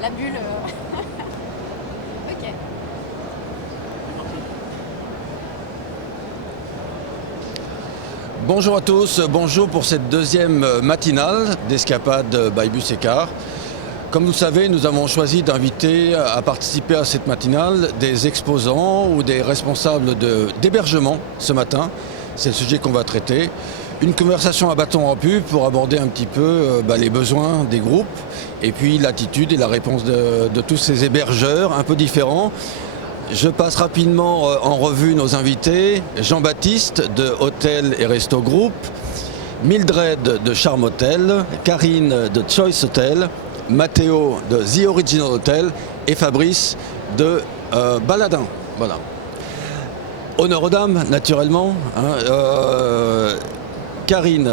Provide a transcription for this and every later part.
la bulle. Ok. Bonjour à tous, bonjour pour cette deuxième matinale d'Escapade by Bus et Car. Comme vous le savez, nous avons choisi d'inviter à participer à cette matinale des exposants ou des responsables d'hébergement ce matin. C'est le sujet qu'on va traiter. Une conversation à bâton rompu pour aborder un petit peu les besoins des groupes et puis l'attitude et la réponse de tous ces hébergeurs un peu différents. Je passe rapidement en revue nos invités. Jean-Baptiste de Hôtel et Resto Group, Mildred de Charm Hotel, Karine de Choice Hotel, Matteo de The Original Hotel et Fabrice de Baladin. Voilà. Honneur aux dames, naturellement. Karine,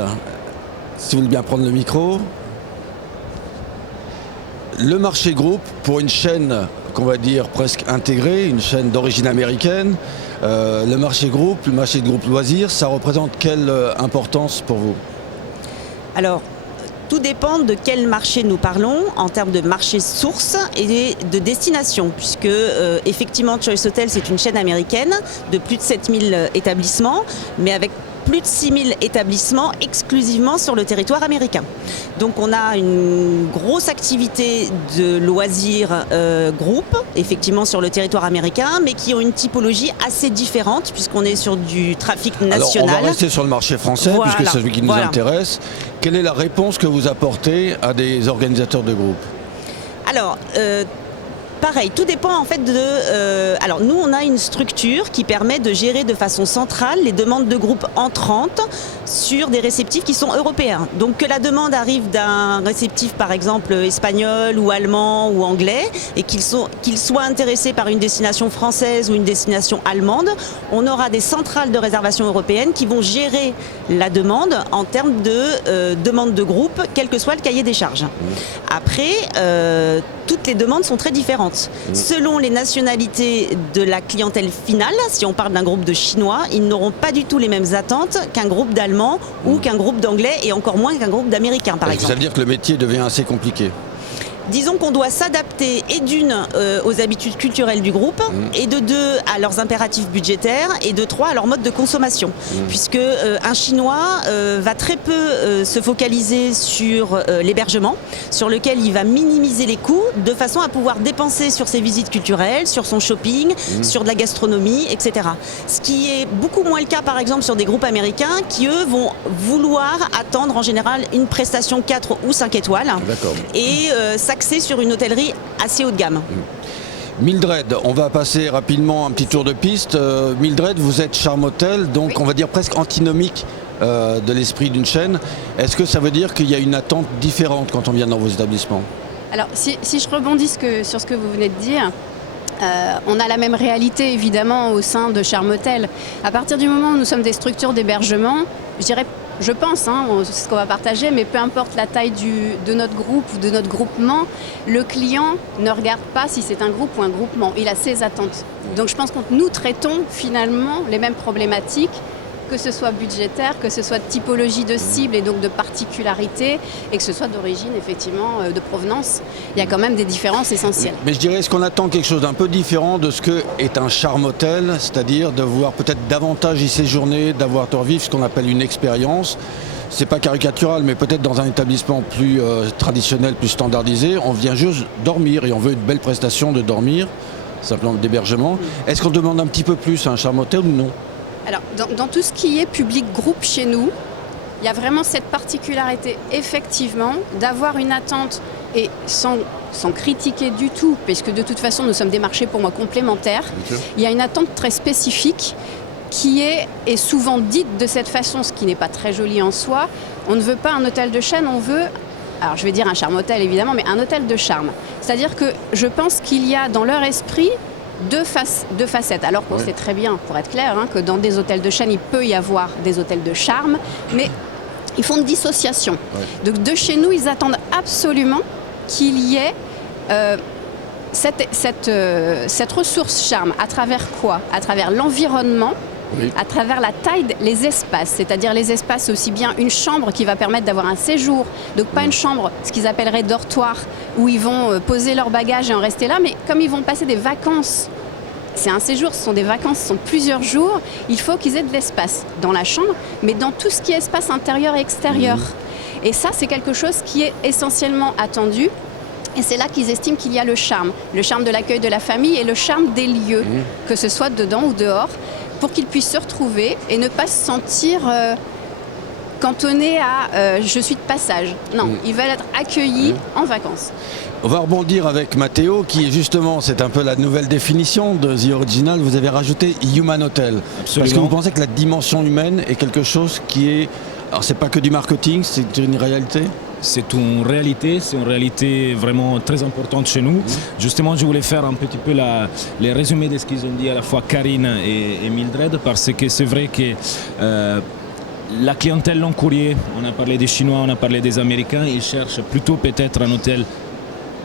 si vous voulez bien prendre le micro. Le marché groupe, pour une chaîne qu'on va dire presque intégrée, une chaîne d'origine américaine, le marché de groupe loisirs, ça représente quelle importance pour vous? Alors, tout dépend de quel marché nous parlons en termes de marché source et de destination, puisque effectivement Choice Hotel c'est une chaîne américaine de plus de 7000 établissements, mais avec plus de 6000 établissements exclusivement sur le territoire américain. Donc on a une grosse activité de loisirs groupe, effectivement sur le territoire américain, mais qui ont une typologie assez différente, puisqu'on est sur du trafic national. Alors on va rester sur le marché français, voilà, puisque c'est celui qui nous intéresse. Quelle est la réponse que vous apportez à des organisateurs de groupe? Alors, pareil, tout dépend en fait de... alors nous, on a une structure qui permet de gérer de façon centrale les demandes de groupes entrantes sur des réceptifs qui sont européens. Donc que la demande arrive d'un réceptif par exemple espagnol ou allemand ou anglais et qu'il soit intéressé par une destination française ou une destination allemande, on aura des centrales de réservation européennes qui vont gérer la demande en termes de demande de groupe, quel que soit le cahier des charges. Après, toutes les demandes sont très différentes. Selon les nationalités de la clientèle finale, si on parle d'un groupe de Chinois, ils n'auront pas du tout les mêmes attentes qu'un groupe d'Allemands ou qu'un groupe d'Anglais et encore moins qu'un groupe d'Américains, par exemple. Ça veut dire que le métier devient assez compliqué. Disons qu'on doit s'adapter et d'une aux habitudes culturelles du groupe et de deux à leurs impératifs budgétaires et de trois à leur mode de consommation. Puisque un Chinois va très peu se focaliser sur l'hébergement, sur lequel il va minimiser les coûts de façon à pouvoir dépenser sur ses visites culturelles, sur son shopping, sur de la gastronomie, etc. Ce qui est beaucoup moins le cas par exemple sur des groupes américains qui eux vont vouloir attendre en général une prestation 4 ou 5 étoiles et s'axer sur une hôtellerie assez haut de gamme. Mildred, on va passer rapidement un petit tour de piste. Mildred, vous êtes Charm Hotel, donc oui, on va dire presque antinomique de l'esprit d'une chaîne. Est-ce que ça veut dire qu'il y a une attente différente quand on vient dans vos établissements? Alors, si je rebondis sur ce que vous venez de dire, on a la même réalité évidemment au sein de Charm Hotel. À partir du moment où nous sommes des structures d'hébergement, je pense, c'est ce qu'on va partager, mais peu importe la taille de notre groupe ou de notre groupement, le client ne regarde pas si c'est un groupe ou un groupement, il a ses attentes. Donc je pense que nous traitons finalement les mêmes problématiques, que ce soit budgétaire, que ce soit de typologie de cible et donc de particularité, et que ce soit d'origine, effectivement, de provenance. Il y a quand même des différences essentielles. Mais je dirais, est-ce qu'on attend quelque chose d'un peu différent de ce que est un Charm Hotel, c'est-à-dire de voir peut-être davantage y séjourner, d'avoir vivre ce qu'on appelle une expérience? C'est pas caricatural, mais peut-être dans un établissement plus traditionnel, plus standardisé, on vient juste dormir et on veut une belle prestation de dormir, simplement d'hébergement. Est-ce qu'on demande un petit peu plus à un Charm Hotel ou non? Alors, dans tout ce qui est public groupe chez nous, il y a vraiment cette particularité, effectivement, d'avoir une attente, et sans critiquer du tout, puisque de toute façon, nous sommes des marchés pour moi complémentaires. Il y a une attente très spécifique qui est souvent dite de cette façon, ce qui n'est pas très joli en soi. On ne veut pas un hôtel de chaîne, on veut, alors je vais dire un Charm Hotel évidemment, mais un hôtel de charme. C'est-à-dire que je pense qu'il y a dans leur esprit deux facettes. Alors qu'on sait très bien, pour être clair, que dans des hôtels de chaîne, il peut y avoir des hôtels de charme, mais ils font une dissociation. Donc de chez nous, ils attendent absolument qu'il y ait cette ressource charme. À travers quoi? À travers l'environnement Oui. à travers la taille, les espaces, c'est-à-dire les espaces aussi bien une chambre qui va permettre d'avoir un séjour, donc pas une chambre, ce qu'ils appelleraient dortoir, où ils vont poser leurs bagages et en rester là, mais comme ils vont passer des vacances, c'est un séjour, ce sont des vacances, ce sont plusieurs jours, il faut qu'ils aient de l'espace dans la chambre, mais dans tout ce qui est espace intérieur et extérieur. Et ça, c'est quelque chose qui est essentiellement attendu. Et c'est là qu'ils estiment qu'il y a le charme de l'accueil de la famille et le charme des lieux, que ce soit dedans ou dehors, pour qu'ils puissent se retrouver et ne pas se sentir cantonnés à je suis de passage. Non, ils veulent être accueillis en vacances. On va rebondir avec Matteo, qui justement, c'est un peu la nouvelle définition de The Original. Vous avez rajouté Human Hotel. Absolument. Parce que vous pensez que la dimension humaine est quelque chose qui est... Alors, c'est pas que du marketing, c'est une réalité? C'est une réalité vraiment très importante chez nous. Justement, je voulais faire un petit peu les résumés de ce qu'ils ont dit à la fois Karine et Mildred, parce que c'est vrai que la clientèle long courrier, on a parlé des Chinois, on a parlé des Américains, ils cherchent plutôt peut-être un hôtel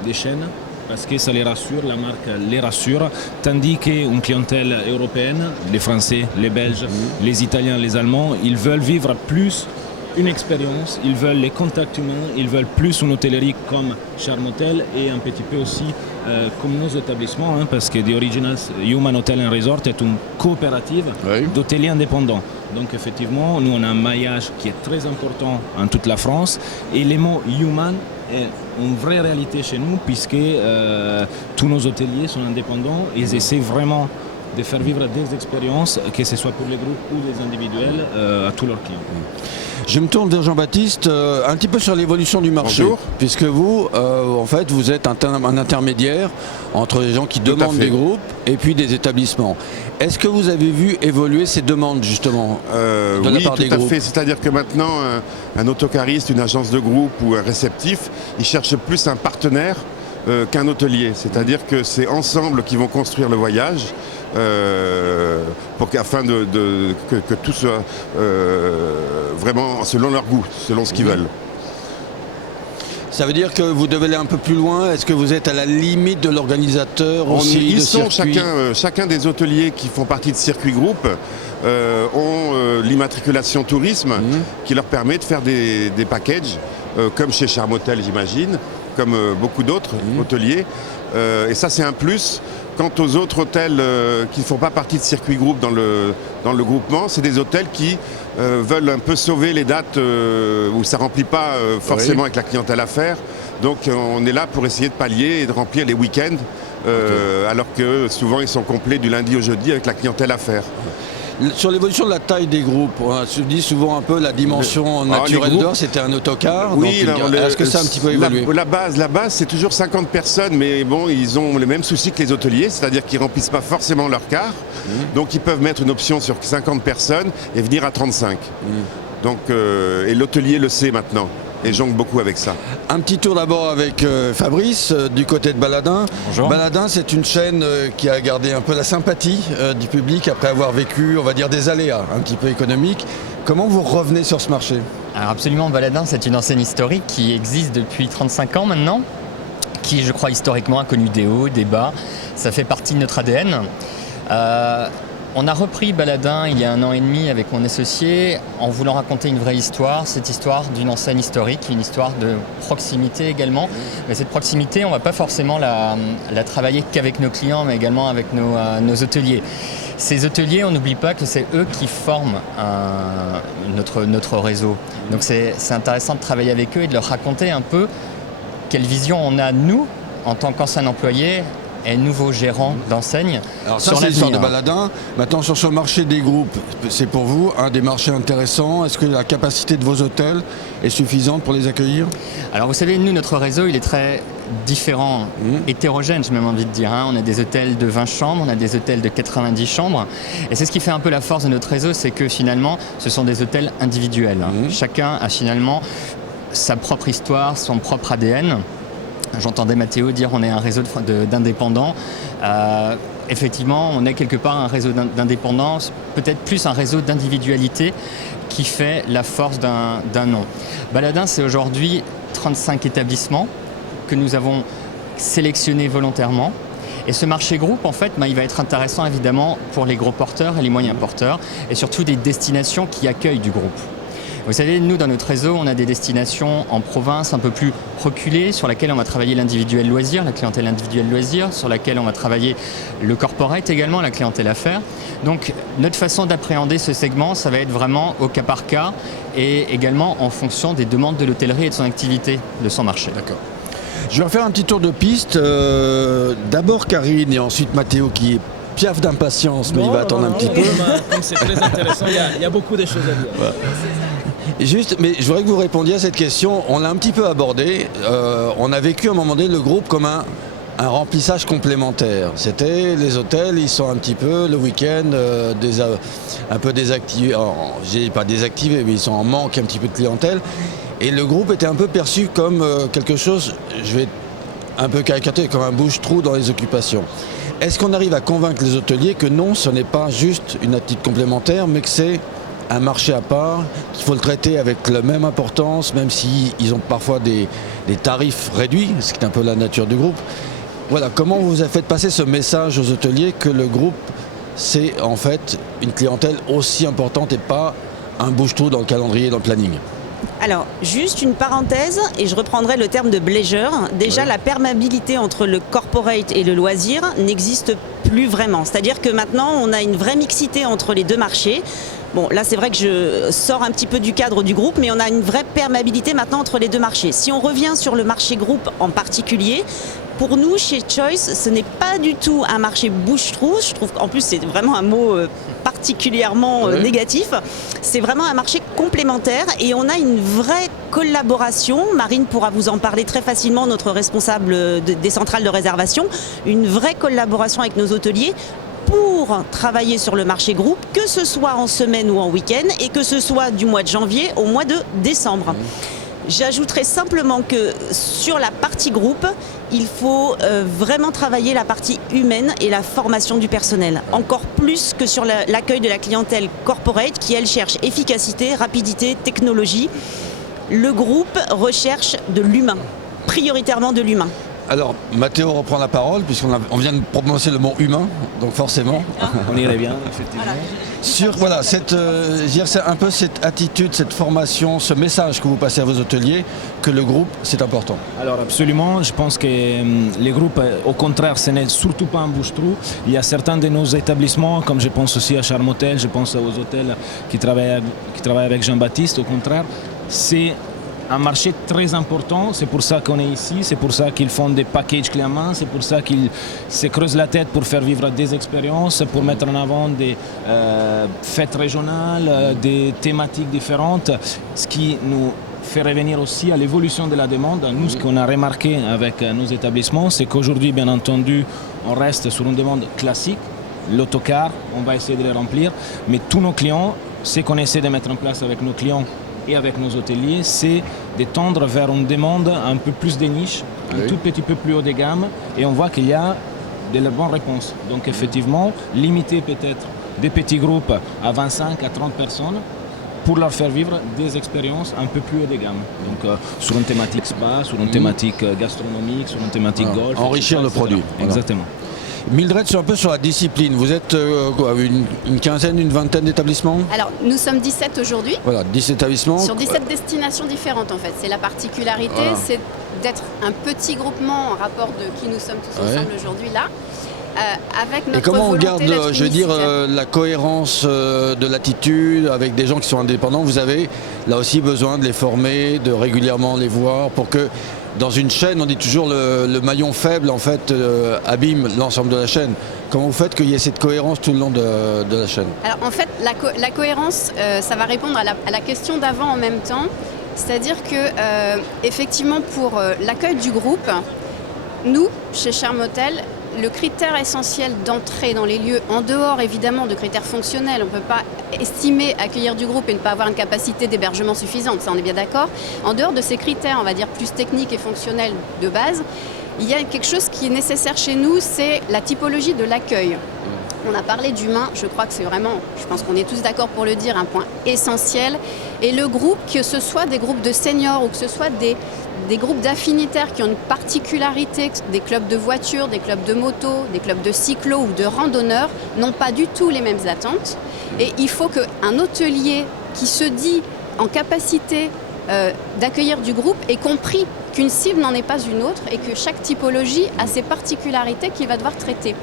des chaînes, parce que ça les rassure, la marque les rassure, tandis qu'une clientèle européenne, les Français, les Belges, les Italiens, les Allemands, ils veulent vivre plus une expérience, ils veulent les contacts humains, ils veulent plus une hôtellerie comme Charm Hotel et un petit peu aussi comme nos établissements, parce que The Original Human Hotel and Resort est une coopérative d'hôteliers indépendants. Donc effectivement, nous on a un maillage qui est très important en toute la France et les mots human est une vraie réalité chez nous puisque tous nos hôteliers sont indépendants et ils essaient vraiment de faire vivre des expériences, que ce soit pour les groupes ou les individuels, à tous leurs clients. Je me tourne vers Jean-Baptiste, un petit peu sur l'évolution du marché. Bonjour. Puisque vous, en fait, vous êtes un intermédiaire entre les gens qui demandent des groupes et puis des établissements. Est-ce que vous avez vu évoluer ces demandes, justement, de la oui, part des tout à groupes? fait. C'est-à-dire que maintenant, un autocariste, une agence de groupe ou un réceptif, ils cherchent plus un partenaire qu'un hôtelier. C'est-à-dire que c'est ensemble qu'ils vont construire le voyage. Afin que tout soit vraiment selon leur goût, selon ce qu'ils veulent. Ça veut dire que vous devez aller un peu plus loin. Est-ce que vous êtes à la limite de l'organisateur aussi? Ils sont chacun des hôteliers qui font partie de circuit groupe ont l'immatriculation tourisme qui leur permet de faire des packages comme chez Charm Hotel, j'imagine, comme beaucoup d'autres hôteliers. Et ça, c'est un plus. Quant aux autres hôtels qui ne font pas partie de circuit groupe dans le groupement, c'est des hôtels qui veulent un peu sauver les dates où ça ne remplit pas forcément avec la clientèle à faire. Donc on est là pour essayer de pallier et de remplir les week-ends, alors que souvent ils sont complets du lundi au jeudi avec la clientèle à faire. Sur l'évolution de la taille des groupes, on se dit souvent un peu la dimension naturelle d'or, c'était un autocar. Oui, est-ce que ça a un petit peu évolué? La base, c'est toujours 50 personnes, mais bon, ils ont les mêmes soucis que les hôteliers, c'est-à-dire qu'ils ne remplissent pas forcément leur car. Donc ils peuvent mettre une option sur 50 personnes et venir à 35. Donc, et l'hôtelier le sait maintenant. Et jongle beaucoup avec ça. Un petit tour d'abord avec Fabrice du côté de Baladin. Bonjour. Baladin, c'est une chaîne qui a gardé un peu la sympathie du public après avoir vécu, on va dire, des aléas un petit peu économiques. Comment vous revenez sur ce marché? Alors absolument, Baladin, c'est une enseigne historique qui existe depuis 35 ans maintenant, qui, je crois, historiquement a connu des hauts, des bas. Ça fait partie de notre ADN. On a repris Baladin il y a 1 an et demi avec mon associé en voulant raconter une vraie histoire, cette histoire d'une enseigne historique, une histoire de proximité également. Mais cette proximité, on ne va pas forcément la travailler qu'avec nos clients, mais également avec nos hôteliers. Ces hôteliers, on n'oublie pas que c'est eux qui forment notre réseau. Donc c'est intéressant de travailler avec eux et de leur raconter un peu quelle vision on a, nous, en tant qu'anciens employés, et nouveau gérant d'enseigne. Alors ça, c'est l'histoire de Baladin. Maintenant, sur ce marché des groupes, c'est pour vous un des marchés intéressants. Est-ce que la capacité de vos hôtels est suffisante pour les accueillir? Alors vous savez, nous, notre réseau, il est très différent, hétérogène, j'ai même envie de dire. On a des hôtels de 20 chambres, on a des hôtels de 90 chambres. Et c'est ce qui fait un peu la force de notre réseau, c'est que finalement, ce sont des hôtels individuels. Chacun a finalement sa propre histoire, son propre ADN. J'entendais Matteo dire on est un réseau d'indépendants. Effectivement, on est quelque part un réseau d'indépendants, peut-être plus un réseau d'individualité qui fait la force d'un nom. Baladin, c'est aujourd'hui 35 établissements que nous avons sélectionnés volontairement Et ce marché groupe, en fait, il va être intéressant évidemment pour les gros porteurs et les moyens porteurs, et surtout des destinations qui accueillent du groupe. Vous savez, nous, dans notre réseau, on a des destinations en province un peu plus reculées, sur laquelle on va travailler l'individuel loisir, la clientèle individuelle loisir, sur laquelle on va travailler le corporate également, la clientèle affaires. Donc, notre façon d'appréhender ce segment, ça va être vraiment au cas par cas et également en fonction des demandes de l'hôtellerie et de son activité, de son marché. D'accord. Je vais faire un petit tour de piste. D'abord Karine et ensuite Mathéo qui est piaf d'impatience, mais il va attendre un petit peu. Comme c'est très intéressant, il y a beaucoup de choses à dire. Ouais. Juste, mais je voudrais que vous répondiez à cette question. On l'a un petit peu abordé. On a vécu à un moment donné le groupe comme un remplissage complémentaire. C'était les hôtels, ils sont un petit peu le week-end un peu désactivés. Pas désactivés, mais ils sont en manque un petit peu de clientèle. Et le groupe était un peu perçu comme quelque chose, je vais un peu caricaturer, comme un bouche-trou dans les occupations. Est-ce qu'on arrive à convaincre les hôteliers que non, ce n'est pas juste une activité complémentaire, mais que c'est un marché à part, qu'il faut le traiter avec la même importance, même s'ils ont parfois des tarifs réduits, ce qui est un peu la nature du groupe. Voilà, comment vous avez fait passer ce message aux hôteliers que le groupe, c'est en fait une clientèle aussi importante et pas un bouche-trou dans le calendrier, dans le planning? Alors, juste une parenthèse, et je reprendrai le terme de bleisure. Déjà, la perméabilité entre le corporate et le loisir n'existe plus vraiment. C'est-à-dire que maintenant, on a une vraie mixité entre les deux marchés. Bon, là, c'est vrai que je sors un petit peu du cadre du groupe, mais on a une vraie perméabilité maintenant entre les deux marchés. Si on revient sur le marché groupe en particulier, pour nous, chez Choice, ce n'est pas du tout un marché bouche-trou. Je trouve qu'en plus, c'est vraiment un mot particulièrement négatif. C'est vraiment un marché complémentaire et on a une vraie collaboration. Marine pourra vous en parler très facilement, notre responsable des centrales de réservation. Une vraie collaboration avec nos hôteliers pour travailler sur le marché groupe, que ce soit en semaine ou en week-end et que ce soit du mois de janvier au mois de décembre. J'ajouterai simplement que sur la partie groupe, il faut vraiment travailler la partie humaine et la formation du personnel. Encore plus que sur l'accueil de la clientèle corporate qui, elle, cherche efficacité, rapidité, technologie. Le groupe recherche de l'humain, prioritairement de l'humain. Alors, Mathéo reprend la parole, puisqu'on vient de prononcer le mot humain, donc forcément. On irait bien, effectivement. Sur c'est un peu cette attitude, cette formation, ce message que vous passez à vos hôteliers, que le groupe, c'est important. Alors absolument, je pense que les groupes, au contraire, ce n'est surtout pas un bouche-trou. Il y a certains de nos établissements, comme je pense aussi à Charme Hôtel, je pense aux hôtels qui travaillent avec Jean-Baptiste, au contraire, c'est un marché très important, c'est pour ça qu'on est ici, c'est pour ça qu'ils font des packages clés en main, c'est pour ça qu'ils se creusent la tête pour faire vivre des expériences, pour mettre en avant des fêtes régionales, des thématiques différentes, ce qui nous fait revenir aussi à l'évolution de la demande. Nous, ce qu'on a remarqué avec nos établissements, c'est qu'aujourd'hui, bien entendu, on reste sur une demande classique, l'autocar, on va essayer de les remplir, mais tous nos clients, ce qu'on essaie de mettre en place avec nos clients et avec nos hôteliers, c'est de tendre vers une demande un peu plus de niche, un tout petit peu plus haut de gamme, et on voit qu'il y a de la bonne réponse. Donc effectivement, limiter peut-être des petits groupes à 25 à 30 personnes pour leur faire vivre des expériences un peu plus haut de gamme. Donc sur une thématique spa, sur une thématique gastronomique, sur une thématique golf. Enrichir le produit. Exactement. Mildred, c'est un peu sur la discipline. Vous êtes une quinzaine, une vingtaine d'établissements? Alors, nous sommes 17 aujourd'hui. Voilà, 10 établissements. Sur 17 destinations différentes, en fait. C'est la particularité, c'est d'être un petit groupement en rapport de qui nous sommes tous ensemble aujourd'hui là. Avec notre Et comment on garde, unicité. la cohérence de l'attitude avec des gens qui sont indépendants? Vous avez là aussi besoin de les former, de régulièrement les voir pour que dans une chaîne, on dit toujours le maillon faible en fait abîme l'ensemble de la chaîne. Comment vous faites qu'il y ait cette cohérence tout le long de la chaîne? Alors en fait, la cohérence, ça va répondre à la question d'avant en même temps. C'est-à-dire que effectivement pour l'accueil du groupe, nous, chez Charme Hôtel, le critère essentiel d'entrée dans les lieux, en dehors évidemment de critères fonctionnels, on ne peut pas estimer accueillir du groupe et ne pas avoir une capacité d'hébergement suffisante, ça on est bien d'accord. En dehors de ces critères, on va dire plus techniques et fonctionnels de base, il y a quelque chose qui est nécessaire chez nous, c'est la typologie de l'accueil. On a parlé d'humain, je crois que c'est vraiment, je pense qu'on est tous d'accord pour le dire, un point essentiel. Et le groupe, que ce soit des groupes de seniors ou que ce soit des des groupes d'affinitaires qui ont une particularité, des clubs de voitures, des clubs de moto, des clubs de cyclo ou de randonneurs, n'ont pas du tout les mêmes attentes. Et il faut qu'un hôtelier qui se dit en capacité d'accueillir du groupe ait compris qu'une cible n'en est pas une autre et que chaque typologie a ses particularités qu'il va devoir traiter.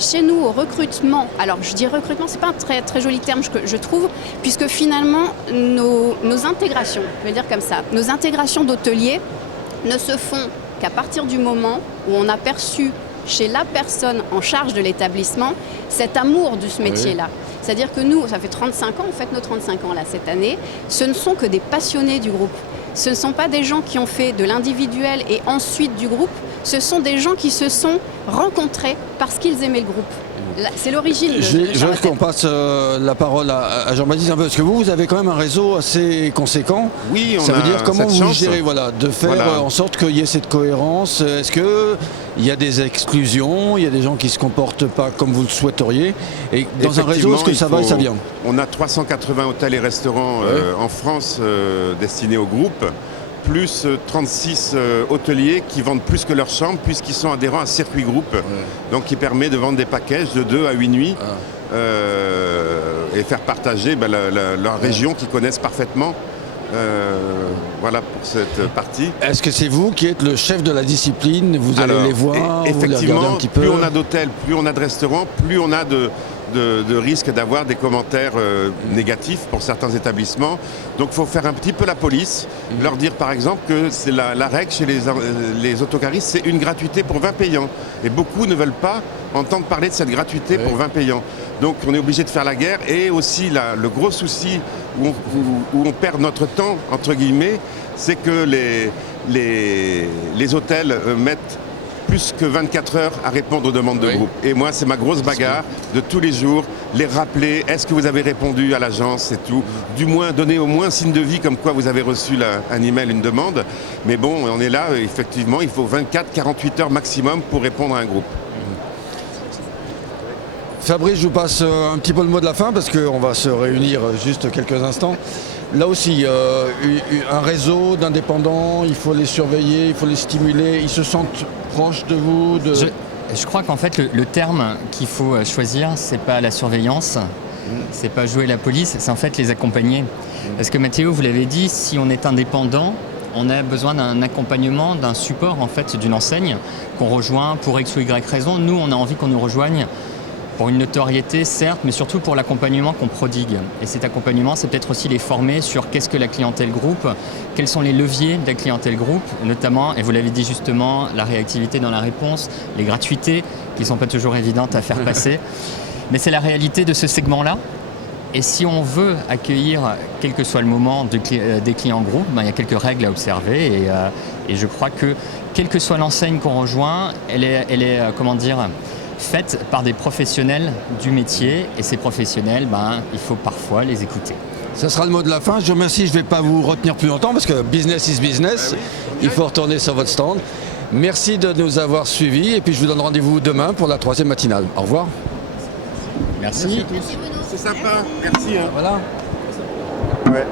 Chez nous, au recrutement, alors je dis recrutement, c'est pas un très, très joli terme je trouve, puisque finalement nos intégrations, je vais dire comme ça, nos intégrations d'hôteliers ne se font qu'à partir du moment où on a perçu chez la personne en charge de l'établissement cet amour de ce métier-là. C'est-à-dire que nous, ça fait 35 ans, on fête nos 35 ans là cette année, ce ne sont que des passionnés du groupe. Ce ne sont pas des gens qui ont fait de l'individuel et ensuite du groupe, ce sont des gens qui se sont rencontrés parce qu'ils aimaient le groupe. C'est l'origine. Je veux qu'on passe la parole à Jean-Baptiste un peu, parce que vous avez quand même un réseau assez conséquent. Oui, on Ça veut a dire comment cette vous chance. gérez, de faire en sorte qu'il y ait cette cohérence. Est-ce qu'il y a des exclusions, il y a des gens qui ne se comportent pas comme vous le souhaiteriez? Et dans un réseau, est-ce que ça va et ça vient? On a 380 hôtels et restaurants en France destinés au groupe, plus 36 hôteliers qui vendent plus que leurs chambres puisqu'ils sont adhérents à Circuit Groupe, donc qui permet de vendre des packages de 2 à 8 nuits et faire partager leur région qu'ils connaissent parfaitement. Voilà pour cette partie. Est-ce que c'est vous qui êtes le chef de la discipline? Vous allez les voir, vous les regardez un petit peu? Plus on a d'hôtels, plus on a de restaurants, plus on a de risque d'avoir des commentaires négatifs pour certains établissements. Donc il faut faire un petit peu la police, leur dire par exemple que c'est la règle chez les autocaristes, c'est une gratuité pour 20 payants. Et beaucoup ne veulent pas entendre parler de cette gratuité pour 20 payants. Donc on est obligé de faire la guerre. Et aussi le gros souci où on perd notre temps, entre guillemets, c'est que les hôtels mettent plus que 24 heures à répondre aux demandes de groupe. Et moi, c'est ma grosse bagarre de tous les jours, les rappeler, est-ce que vous avez répondu à l'agence et tout. Du moins, donner au moins un signe de vie comme quoi vous avez reçu un email, une demande. Mais bon, on est là, effectivement, il faut 24-48 heures maximum pour répondre à un groupe. Fabrice, je vous passe un petit peu le mot de la fin parce qu'on va se réunir juste quelques instants. Là aussi, un réseau d'indépendants, il faut les surveiller, il faut les stimuler, ils se sentent proches de vous Je crois qu'en fait, le terme qu'il faut choisir, c'est pas la surveillance, c'est pas jouer la police, c'est en fait les accompagner. Parce que Mathéo, vous l'avez dit, si on est indépendant, on a besoin d'un accompagnement, d'un support en fait d'une enseigne qu'on rejoint pour X ou Y raison. Nous, on a envie qu'on nous rejoigne pour une notoriété, certes, mais surtout pour l'accompagnement qu'on prodigue. Et cet accompagnement, c'est peut-être aussi les former sur qu'est-ce que la clientèle groupe, quels sont les leviers de la clientèle groupe, notamment, et vous l'avez dit justement, la réactivité dans la réponse, les gratuités, qui ne sont pas toujours évidentes à faire passer. Mais c'est la réalité de ce segment-là. Et si on veut accueillir, quel que soit le moment, des clients groupes, il y a quelques règles à observer. Et je crois que, quelle que soit l'enseigne qu'on rejoint, elle est comment dire, faite par des professionnels du métier, et ces professionnels, il faut parfois les écouter. Ça sera le mot de la fin. Je vous remercie, je ne vais pas vous retenir plus longtemps parce que business is business. Il faut retourner sur votre stand. Merci de nous avoir suivis et puis je vous donne rendez-vous demain pour la 3e matinale. Au revoir. Merci. C'est sympa, merci. Voilà.